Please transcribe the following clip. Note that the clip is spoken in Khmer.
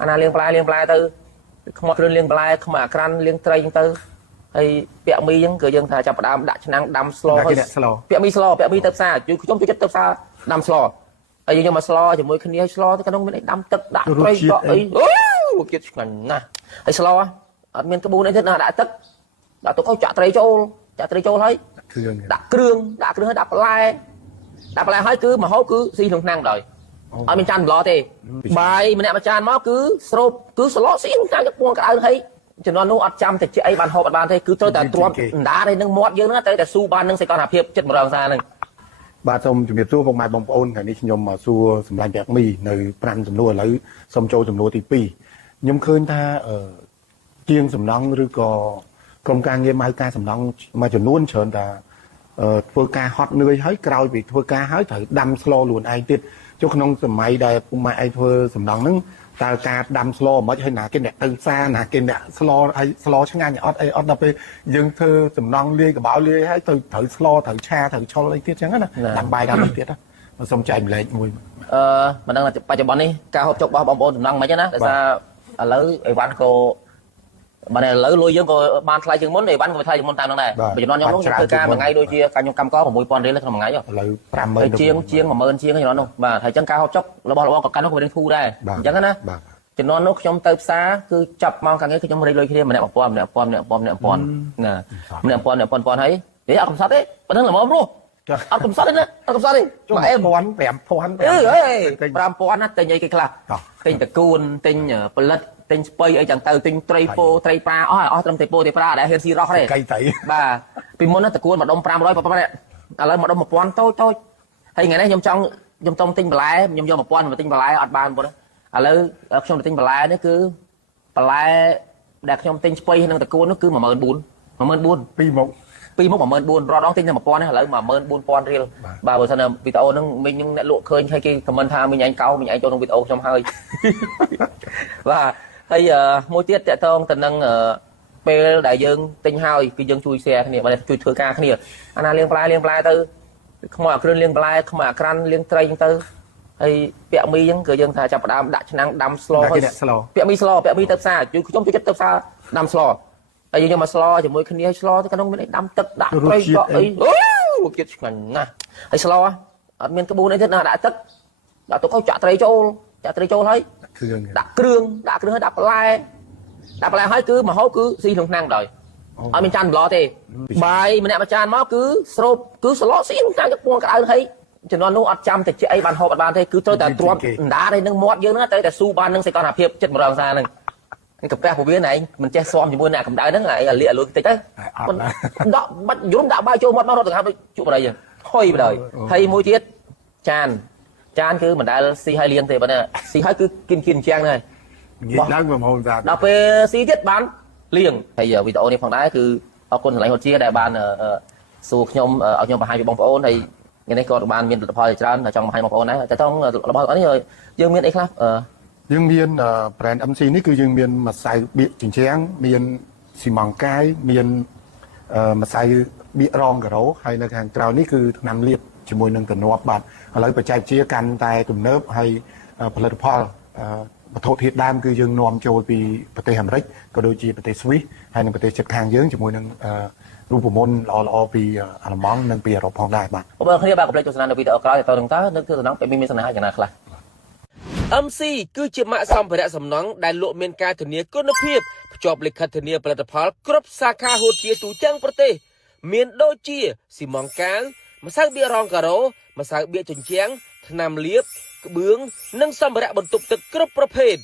anh là liên plai từ không một liên plai không mà cran liên tray từ hay bẹo mi những người dân thà chập đam đã năng đam slow bẹo mi tập xa chứ trong chất tập xa đam slow ấy nhưng mà slow thì mỗi khi đi slow thì cái đông bên đam tức đã tray cho ấy kiệt ngành nè hay slow ở miền cái bu này thế nào đã tức đã tôi có chặt tray châu thấy đã kêu đạp lại hỏi cứ mà hốt cứ xin không năng rồi ở bên chân lo thì bài mình mà chan máu cứ slot xin cái buông cả thấy cho nó nuốt trăm thì chị ấy bàn hộp bàn thấy cứ tôiแต่ตัวđá đây nâng mótเยอะนะแต่สู้บ้านnângใส่กองหาเพียบចិត្តmột lần ra này បាទសូមជំរាបសួរបងប្អូនថ្ងៃនេះខ្ញុំមកសួរសម្លាញ់បែកមីនៅ5សំណួរឥឡូវសូមចូលសំណួរទី2ខ្ញុំឃើញថាជាងសំណង់ឬក៏ក្រុមការងារមកការសំណង់មួយចំនួនច្រើនថាធ្វើការហត់នឿយហើយក្រោយពីធ្វើការហើយត្រូវដាំស្លខ្លួនឯងទៀតចុះក្នុងសម័យដែលពុកម៉ែឯងធ្វើសំណង់ហ្នឹងតើការដាំស្លមិនហើយណាគេអ្នកទៅសាណាគេអ្នកស្លហើយស្លឆ្ងាញ់អត់អីអត់ដល់ពេលយើងធ្វើសំណង់លាយកបោលាយហើយទៅត្រូវស្លត្រូវឆាត្រូវឆុលអីទៀតចឹងណាដាំបាយដាំអីទៀតណាសូមចែកម្លែកមួយមិនដឹងថាបច្ចុប្បន្ននេះការហូបចុករបស់បងប្អូនសំណង់មិនចឹងណាដោយសារឥឡូវអីវ៉ាន់ក៏បានឥឡូវលុយយើងក៏បានថ្លៃជាងមុនអីវ៉ាន់ក៏ថ្លៃជាងមុនតាមហ្នឹងដែរពីចំនួនខ្ញុំនោះធ្វើការមួយថ្ងៃដូចជាការខ្ញុំកម្មករ6000រៀលក្នុងមួយថ្ងៃឥឡូវ50000ជាង10000ជាងចំនួននោះបាទហើយចឹងការហូបចុករបស់ក៏កាន់នោះក៏មានធូរដែរអញ្ចឹងណាចំនួននោះខ្ញុំទៅផ្សារគឺចាប់មកការងារគឺខ្ញុំរេកលុយគ្នាម្នាក់1000ណាម្នាក់1000ហើយនិយាយអត់កំសត់ទេប៉ុណ្្នឹងល្មមនោះអត់កំសត់ទេណាអត់កំសត់ទេចុះអេ5000ណាទិញអីគេខ្លះទិញតកួនទិញផលិតទិញស្ពៃអីចឹងទៅទិញត្រីពោត្រីប្រាអស់ត្រឹមត្រីពោត្រីប្រាដែលហ៊ានស៊ីរ៉ោះទេបាទពីមុនណាតកួនម្ដុំ500ប៉ុណ្ណេះឥឡូវម្ដុំ1000តូចហើយថ្ងៃនេះខ្ញុំចង់ទិញបន្លែខ្ញុំយក1000មកទិញបន្លែអត់បានប៉ុណ្ណេះឥឡូវខ្ញុំទៅទិញបន្លែនេះគឺបន្លែដែលខ្ញុំទិញស្ពៃនឹងតកួននោះគឺ14000ពីមុខ14000រត់ដងទិញតែ1000នេះឥឡូវ14000រៀលបាទបើសិនវីដេអូហ្នឹងមិញនឹងអ្នកលក់ឃើញហើយគេខមមិនថាមិញឯងកោមិញឯងចូលក្នុងវីដេអូខ្ញុំហើយបាទហើយមួយទៀតតកតងទៅនឹងពេលដែលយើងទិញហើយគឺយើងជួយ share គ្នាបាទជួយធ្វើការគ្នាអាណាលាងផ្លែទៅខ្មោចគ្រឿងលាងផ្លែខ្មោចអាក្រាន់លាងត្រីអញ្ចឹងទៅហើយពាក់មីអញ្ចឹងគឺយើងថាចាប់ផ្ដើមដាក់ឆ្នាំងដាំស្លហើយពាក់មីទៅផ្សារខ្ញុំជួយចិត្តទៅផ្សារដាំស្លហើយយើងយកមកស្លជាមួយគ្នាស្លទៅក្នុងមានដាំទឹកដាក់ត្រីក៏អីគៀតឆ្ងាញ់ណាស់ហើយស្លអត់មានក្បួនអីទេណាដាក់ទឹកដាក់ទុកឲ្យចាក់ត្រីចូលហើយដាក់គ្រឿងហើយដាក់បន្លែហើយគឺមកហូបគឺស៊ីក្នុងឆ្នាំងដោយអត់មានចានប្លោទេបាយម្នាក់មួយចានមកគឺគឺស្លស៊ីក្នុងឆ្នាំងទឹកពួងក្តៅហើយចំនួននោះអត់ចាំតិចអីបានហូបអត់បានទេគឺត្រូវតែទ្រាំដាđâyនឹងមាត់យើងហ្នឹងត្រូវតែស៊ូបាននឹងសេចក្ដីភាពចិត្ត100%ហ្នឹងកាពះពោះវាណែមិនចេះស៊ាំជាមួយអ្នកកម្ដៅហ្នឹងឯងលាកលួយតិចទៅដកបាច់យំដាក់បាយចូលមាត់មករត់ទៅហាប់ជក់បរិយហុយបដ ாய் ហើយមួយទៀតចានគឺមិនដែលស៊ីឲ្យលៀងទេបើស៊ីឲ្យគឺគិនជាងហ្នឹងនិយាយឡើងមកហូបតាដល់ពេលស៊ីទៀតបានលៀងហើយវីដេអូនេះផងដែរគឺអរគុណសម្លាញ់ហូតជាដែលបានសួរខ្ញុំឲ្យខ្ញុំបង្ហាញពីបងប្អូនហើយថ្ងៃនេះក៏បានមានលទ្ធផលច្រើនតែចង់បង្ហាញបងប្អូនដែរតែតោះរបស់នេះយើងមានអីខ្លះយើងមាន brand MC នេះគឺយើងមានម្សៅបៀកជញ្ជាំងមានស៊ីម៉ង់កាយមានម្សៅបៀករងការ៉ូហើយនៅខាងក្រៅនេះគឺថ្នាំលាបជាមួយនឹងទំនាប់បាទឥឡូវបច្ចេកវិទ្យាកាន់តែទំនើបហើយផលិតផលវត្ថុធាតុដើមគឺយើងនាំចូលពីប្រទេសអាមេរិកក៏ដូចជាប្រទេសស្វីសហើយនិងប្រទេសជិតខាងយើងជាមួយនឹងរូបមន្តល្អៗពីអាល្លឺម៉ង់និងពីអឺរ៉ុបផងដែរបាទបងប្អូនគ្នាបាទកុំភ្លេចទស្សនានៅវីដេអូក្រោយទៅនឹងតើនឹងគឺសំណងមានស្នេហាយ៉ាងណាខ្លះ MC គឺជាម៉ាកសម្ភារៈសំណង់ដែលលក់មានការធានាគុណភាពភ្ជាប់លិខិតធានាផលិតផលគ្រប់សាខាហូតជាទូទាំងប្រទេសមានដូចជាស៊ីម៉ង់កាលម្សៅបៀករងការ៉ូម្សៅបៀកជញ្ជាំងថ្នាំលាបក្បឿងនិងសម្ភារៈបន្ទប់ទឹកគ្រប់ប្រភេទ